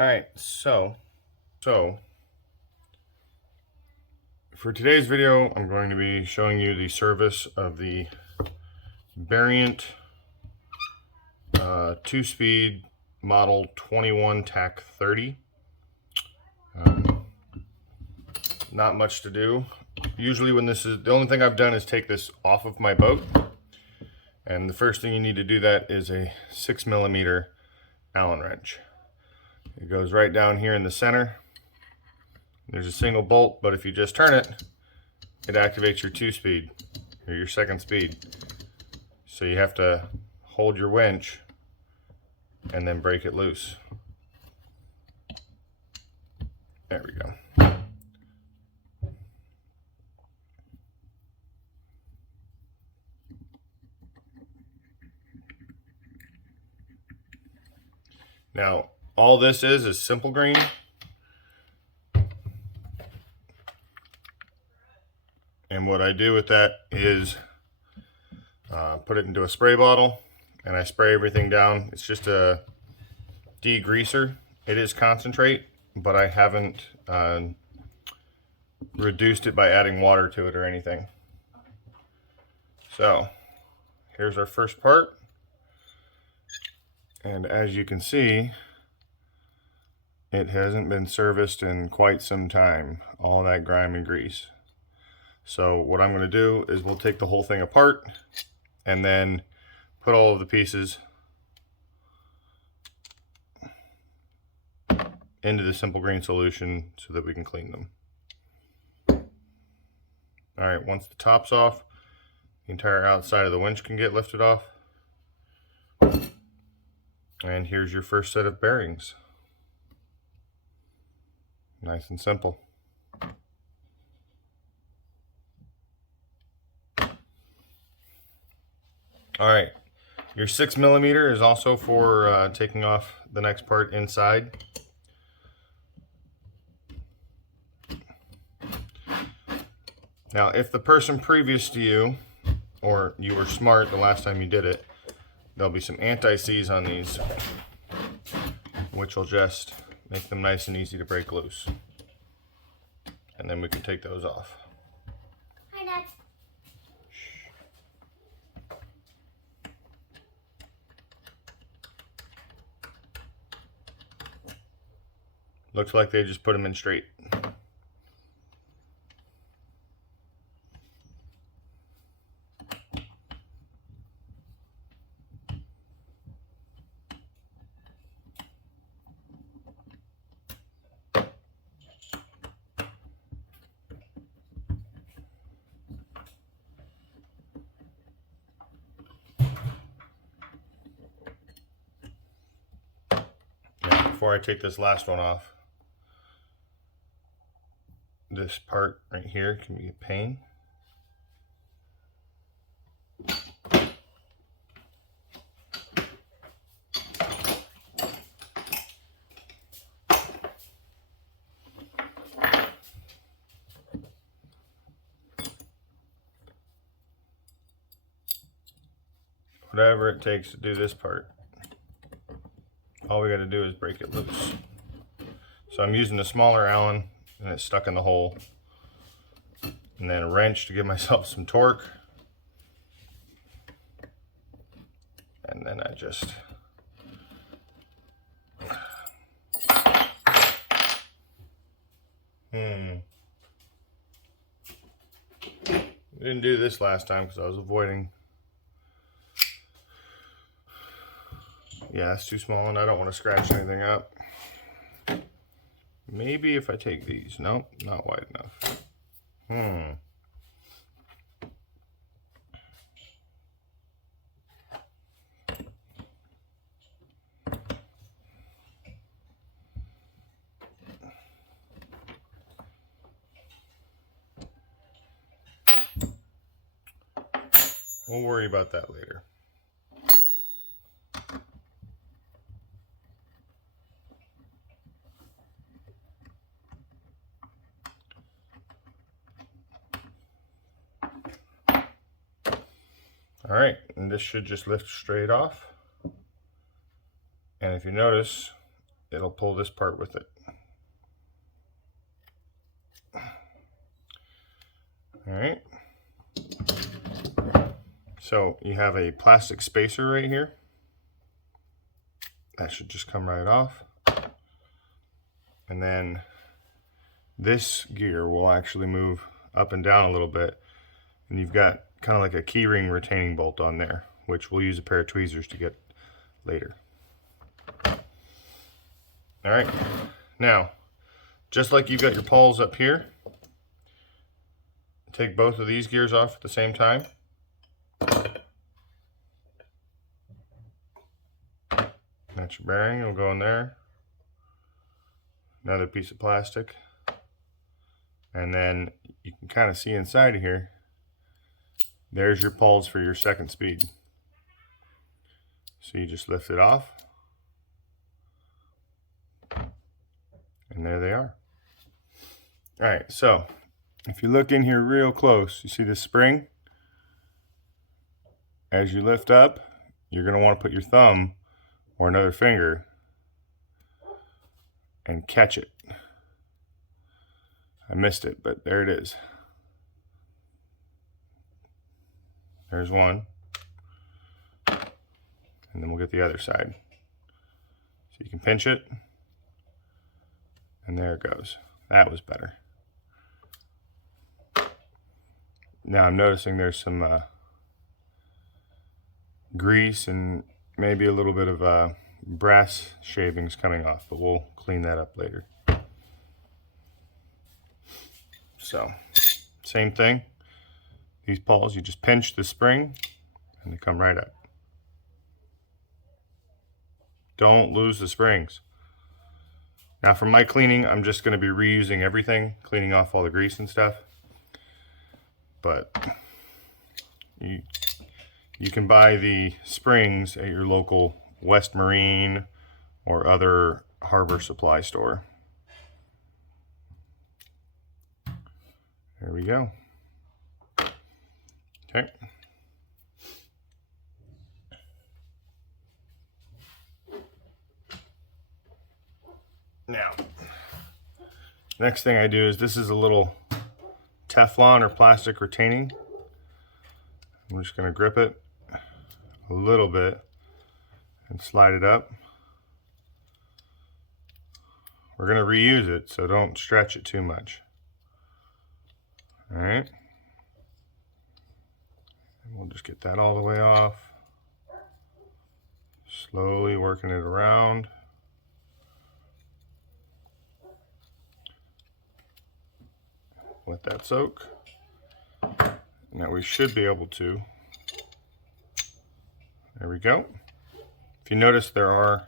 All right, so for today's video, I'm going to be showing you the service of the Barient 2-speed model 21 TAC 30. Not much to do. Usually when this is, the only thing I've done is take this off of my boat. And the first thing you need to do that is a 6mm Allen wrench. It goes right down here in the center. There's a single bolt, but if you just turn it, it activates your 2-speed, or your second speed. So you have to hold your winch and then break it loose. There we go. Now, all this is simple green. And what I do with that is put it into a spray bottle and I spray everything down. It's just a degreaser. It is concentrate, but I haven't reduced it by adding water to it or anything. So here's our first part. And as you can see, it hasn't been serviced in quite some time, all that grime and grease. So what I'm going to do is we'll take the whole thing apart and then put all of the pieces into the simple green solution so that we can clean them. All right, once the top's off, the entire outside of the winch can get lifted off. And here's your first set of bearings. Nice and simple. All right, your 6mm is also for taking off the next part inside. Now, if the person previous to you, or you were smart the last time you did it, there'll be some anti-seize on these, which will just make them nice and easy to break loose. And then we can take those off. Hi, Dad. Looks like they just put them in straight. Before I take this last one off, this part right here can be a pain. Whatever it takes to do this part. All we got to do is break it loose. So I'm using a smaller Allen and it's stuck in the hole. And then a wrench to give myself some torque. And then I just didn't do this last time because I was avoiding. Yeah, it's too small and I don't want to scratch anything up. Maybe if I take these. Nope, not wide enough. We'll worry about that later. All right, and this should just lift straight off. And if you notice, it'll pull this part with it. All right. So you have a plastic spacer right here. That should just come right off. And then this gear will actually move up and down a little bit. And you've got kind of like a keyring retaining bolt on there, which we'll use a pair of tweezers to get later. All right, now, just like you've got your pawls up here, take both of these gears off at the same time. That's your bearing, it'll go in there. Another piece of plastic. And then you can kind of see inside of here, there's your pawls for your second speed. So you just lift it off. And there they are. All right, so if you look in here real close, you see this spring? As you lift up, you're gonna want to put your thumb or another finger and catch it. I missed it, but there it is. There's one. And then we'll get the other side. So you can pinch it. And there it goes. That was better. Now I'm noticing there's some grease and maybe a little bit of brass shavings coming off, but we'll clean that up later. So, same thing. These pawls, you just pinch the spring and they come right up. Don't lose the springs. Now for my cleaning, I'm just going to be reusing everything, cleaning off all the grease and stuff. But you can buy the springs at your local West Marine or other harbor supply store. There we go. Okay. Now, next thing I do is this is a little Teflon or plastic retaining. I'm just going to grip it a little bit and slide it up. We're going to reuse it, so don't stretch it too much. All right. And we'll just get that all the way off. Slowly working it around. Let that soak. Now we should be able to. There we go. If you notice, there are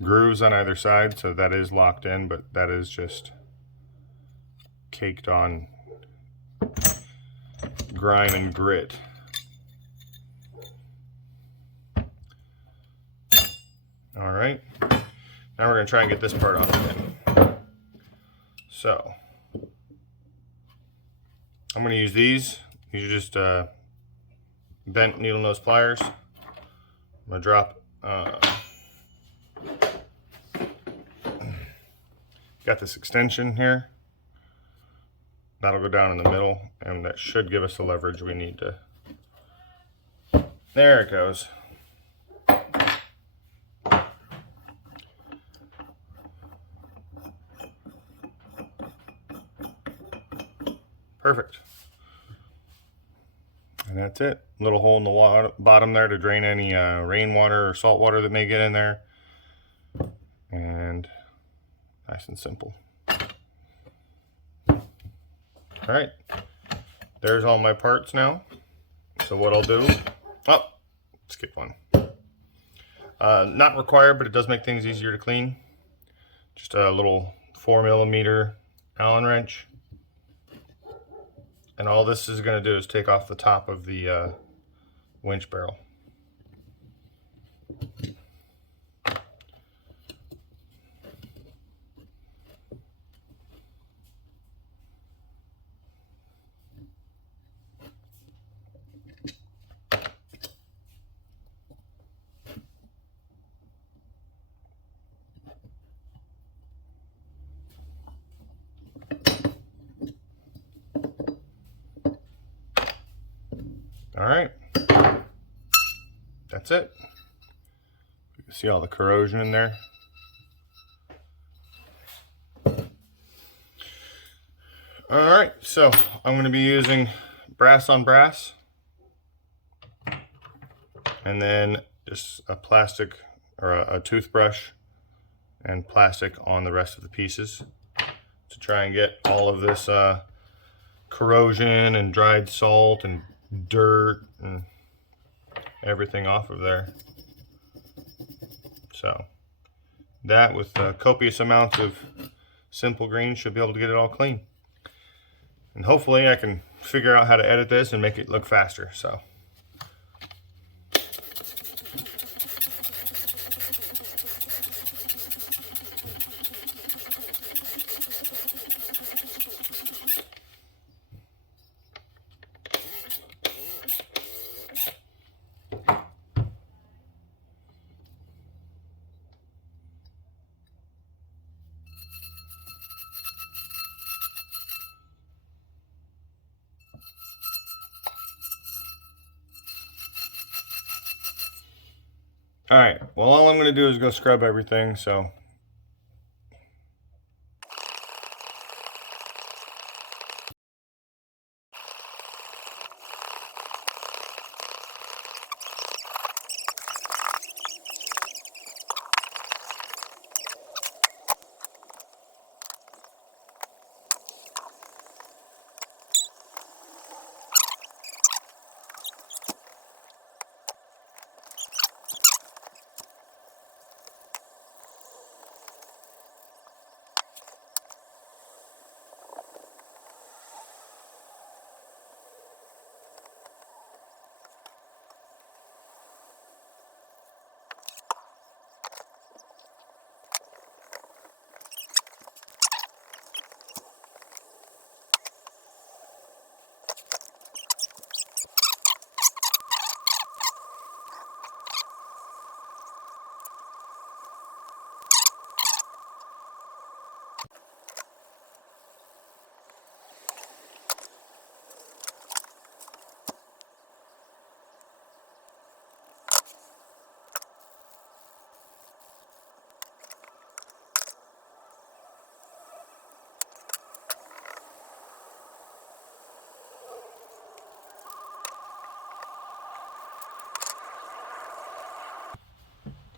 grooves on either side, so that is locked in, but that is just caked on grime and grit. All right. Now we're going to try and get this part off again. So I'm going to use these. These are just bent needle nose pliers. I'm going to drop, got this extension here. That'll go down in the middle, and that should give us the leverage we need to. There it goes. Perfect. And that's it. Little hole in the bottom there to drain any rainwater or salt water that may get in there. And nice and simple. All right. There's all my parts now. So what I'll do, skip one. Not required, but it does make things easier to clean. Just a little 4mm Allen wrench. And all this is going to do is take off the top of the winch barrel. All right, that's it. You can see all the corrosion in there. All right, so I'm going to be using brass on brass, and then just a plastic or a toothbrush and plastic on the rest of the pieces to try and get all of this corrosion and dried salt and dirt and everything off of there. So that, with copious amounts of simple green, should be able to get it all clean. And hopefully I can figure out how to edit this and make it look faster. So all right, well, all I'm going to do is go scrub everything, so.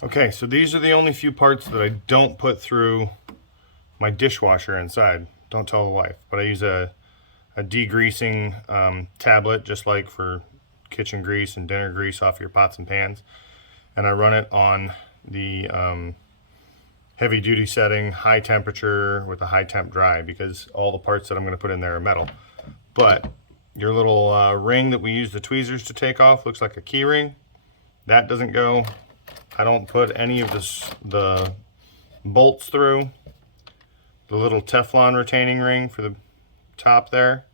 Okay, so these are the only few parts that I don't put through my dishwasher inside. Don't tell the wife, but I use a degreasing tablet, just like for kitchen grease and dinner grease off your pots and pans. And I run it on the heavy duty setting, high temperature with a high temp dry, because all the parts that I'm going to put in there are metal. But your little ring that we use the tweezers to take off looks like a key ring. That doesn't go. I don't put any of the bolts through. The little Teflon retaining ring for the top there.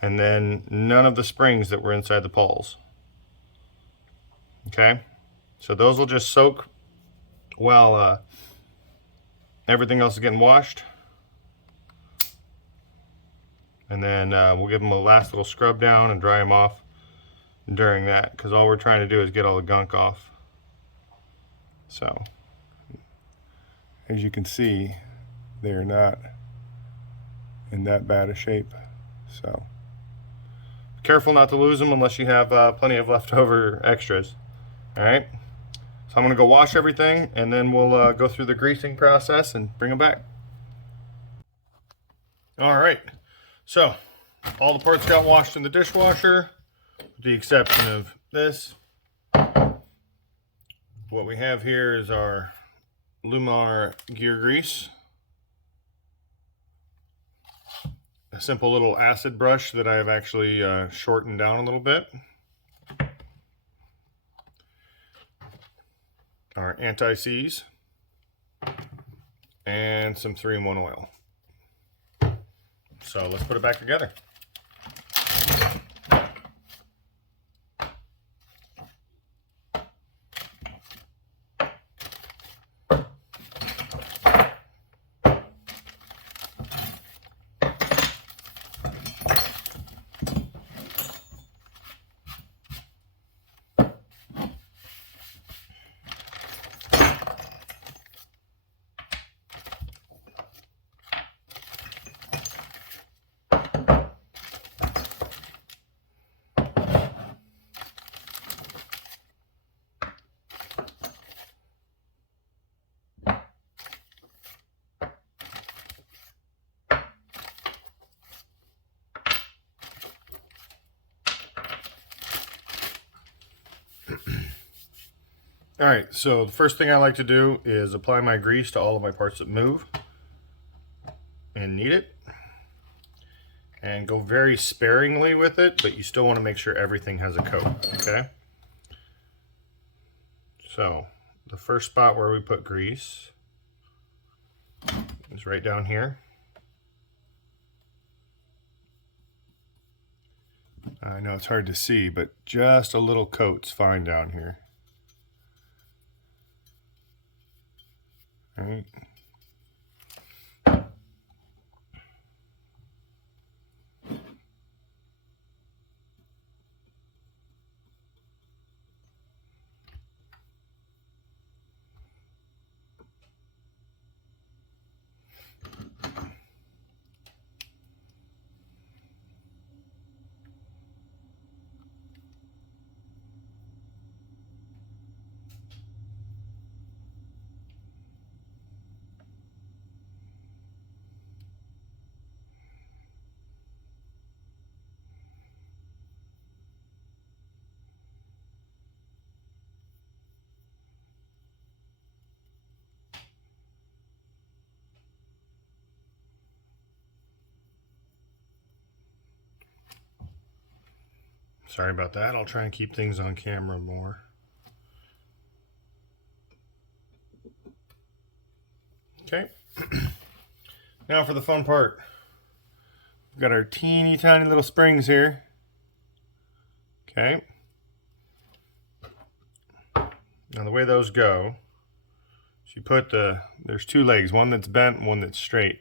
And then none of the springs that were inside the poles. Okay? So those will just soak while everything else is getting washed. And then we'll give them a last little scrub down and dry them off during that, because all we're trying to do is get all the gunk off. So, as you can see, they are not in that bad a shape. So, careful not to lose them unless you have plenty of leftover extras. All right. So I'm gonna go wash everything, and then we'll go through the greasing process and bring them back. All right. So, all the parts got washed in the dishwasher, with the exception of this. What we have here is our Lumar gear grease. A simple little acid brush that I have actually shortened down a little bit. Our anti-seize. And some 3-in-1 oil. So let's put it back together. All right, so the first thing I like to do is apply my grease to all of my parts that move and need it. And go very sparingly with it, but you still want to make sure everything has a coat, okay? So the first spot where we put grease is right down here. I know it's hard to see, but just a little coat's fine down here. All right. Sorry about that. I'll try and keep things on camera more. Okay. Now for the fun part. We've got our teeny tiny little springs here. Okay. Now the way those go, so you put there's two legs, one that's bent and one that's straight.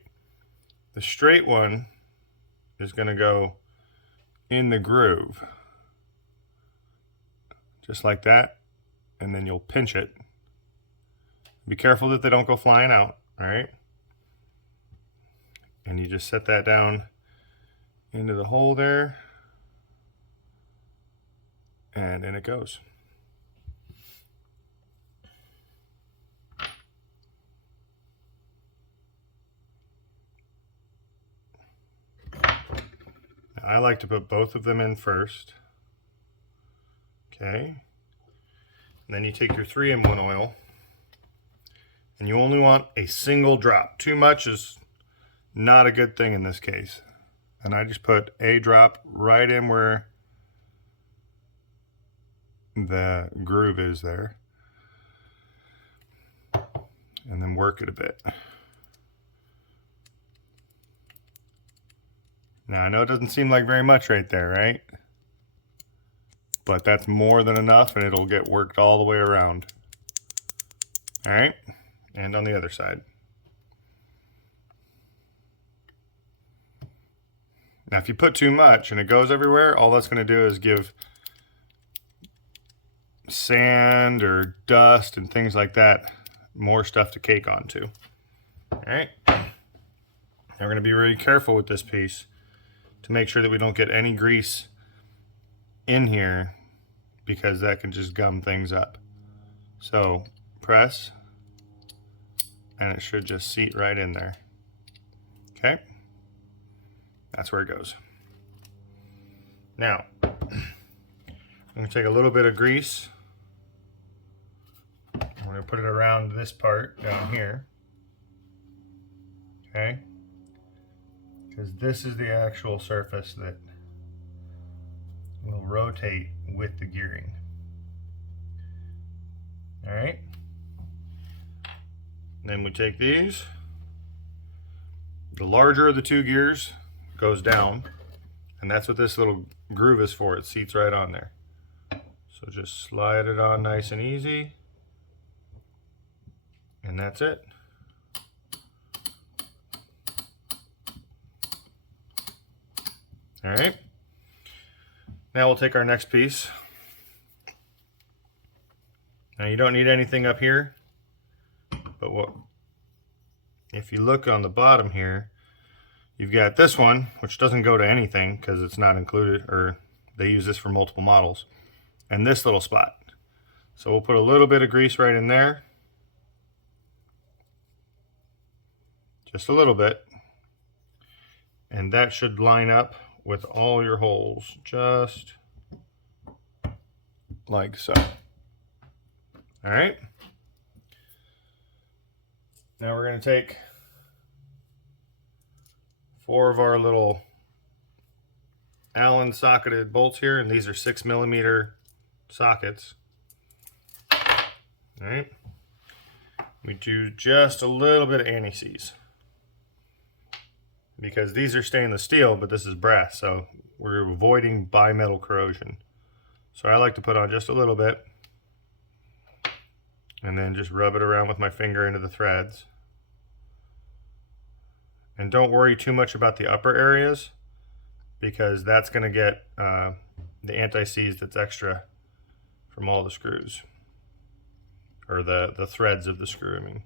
The straight one is going to go in the groove. Just like that. And then you'll pinch it. Be careful that they don't go flying out, all right? And you just set that down into the hole there. And in it goes. Now, I like to put both of them in first. Okay. And then you take your 3-in-1 oil. And you only want a single drop. Too much is not a good thing in this case. And I just put a drop right in where the groove is there. And then work it a bit. Now I know it doesn't seem like very much right there, right? But that's more than enough and it'll get worked all the way around. All right, and on the other side. Now if you put too much and it goes everywhere, all that's going to do is give sand or dust and things like that more stuff to cake onto. All right, now we're going to be really careful with this piece to make sure that we don't get any grease in here because that can just gum things up. So press and it should just seat right in there. Okay, that's where it goes. Now I'm going to take a little bit of grease. I'm going to put it around this part down here. Okay, because this is the actual surface that will rotate with the gearing. All right. Then we take these. The larger of the two gears goes down, and that's what this little groove is for. It seats right on there. So just slide it on nice and easy, and that's it. All right. Now we'll take our next piece. Now you don't need anything up here, but if you look on the bottom here, you've got this one, which doesn't go to anything because it's not included, or they use this for multiple models, and this little spot. So we'll put a little bit of grease right in there. Just a little bit. And that should line up with all your holes, just like so. All right. Now we're going to take 4 of our little Allen socketed bolts here, and these are 6mm sockets. All right. We do just a little bit of anti-seize because these are stainless steel, but this is brass, so we're avoiding bimetal corrosion. So I like to put on just a little bit and then just rub it around with my finger into the threads. And don't worry too much about the upper areas because that's going to get the anti-seize that's extra from all the screws, or the threads of the screw, I mean.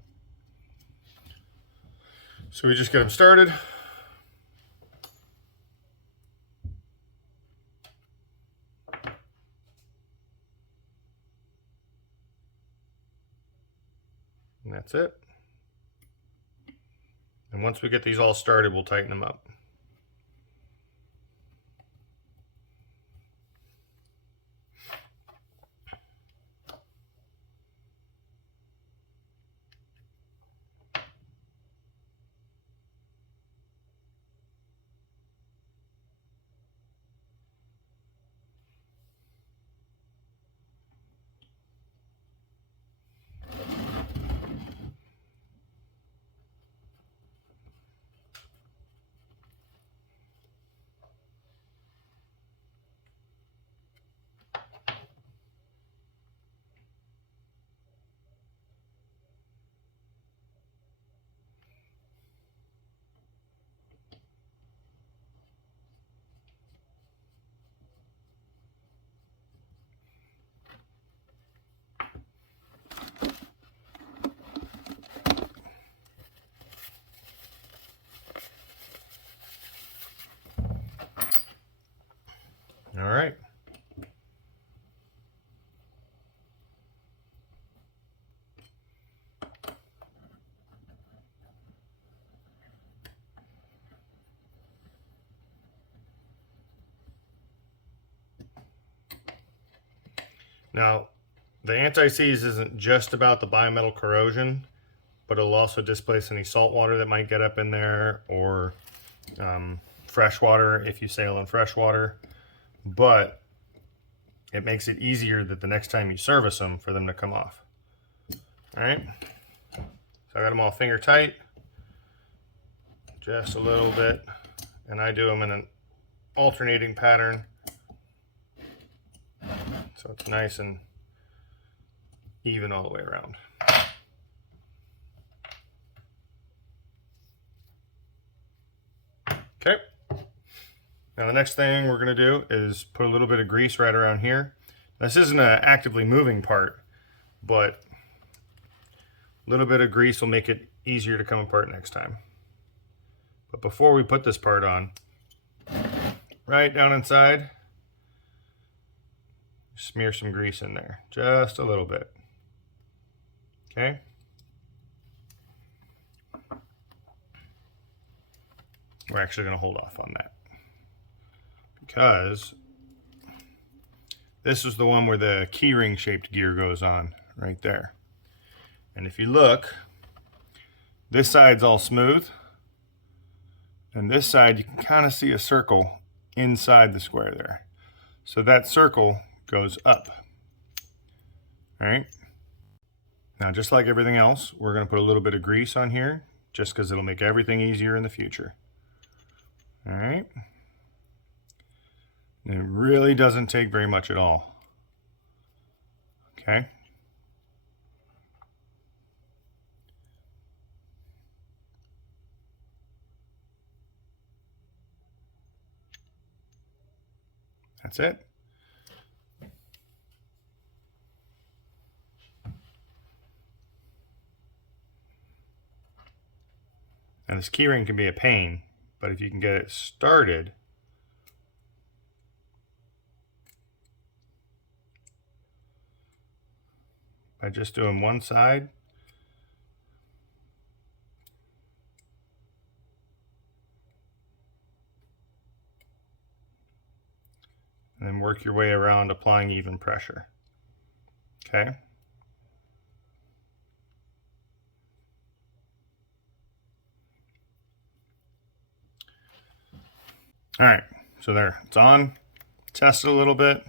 So we just get them started. And that's it. And once we get these all started, we'll tighten them up. All right. Now, the anti-seize isn't just about the bimetal corrosion, but it'll also displace any salt water that might get up in there, or fresh water if you sail in fresh water. But it makes it easier that the next time you service them for them to come off. All right, so I got them all finger tight, just a little bit, and I do them in an alternating pattern so it's nice and even all the way around. Okay. Now the next thing we're going to do is put a little bit of grease right around here. This isn't an actively moving part, but a little bit of grease will make it easier to come apart next time. But before we put this part on, right down inside, smear some grease in there, just a little bit. Okay? We're actually going to hold off on that because this is the one where the keyring shaped gear goes on right there. And if you look, this side's all smooth, and this side you can kind of see a circle inside the square there. So that circle goes up. All right. Now, just like everything else, we're going to put a little bit of grease on here just because it'll make everything easier in the future. All right. And it really doesn't take very much at all. Okay. That's it. Now this keyring can be a pain, but if you can get it started, by just doing one side, and then work your way around applying even pressure. Okay? All right, so there, it's on. Test it a little bit.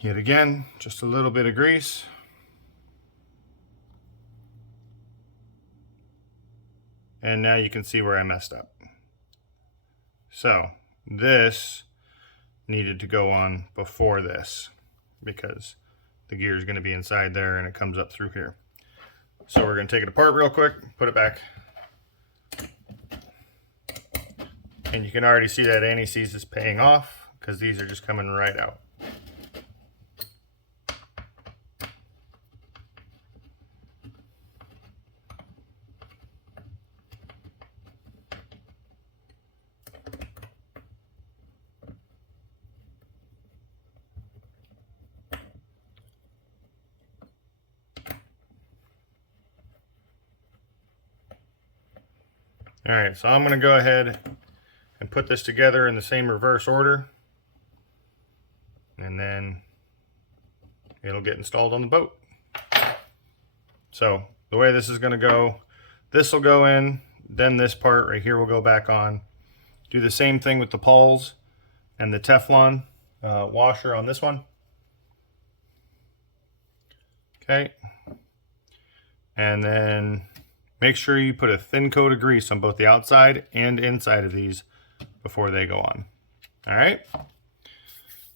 Yet again, just a little bit of grease. And now you can see where I messed up. So this needed to go on before this because the gear is going to be inside there and it comes up through here. So we're going to take it apart real quick, put it back. And you can already see that anti-seize is paying off because these are just coming right out. All right, so I'm going to go ahead and put this together in the same reverse order, and then it'll get installed on the boat. So the way this is going to go, this will go in, then this part right here will go back on. Do the same thing with the pawls and the Teflon washer on this one. Okay, and then make sure you put a thin coat of grease on both the outside and inside of these before they go on. All right.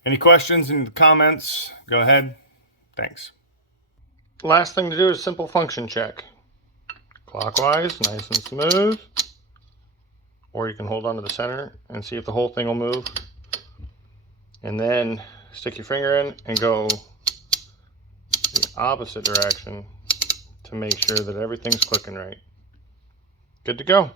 Any questions in the comments? Go ahead. Thanks. Last thing to do is simple function check. Clockwise, nice and smooth. Or you can hold on to the center and see if the whole thing will move. And then stick your finger in and go the opposite direction to make sure that everything's clicking right. Good to go.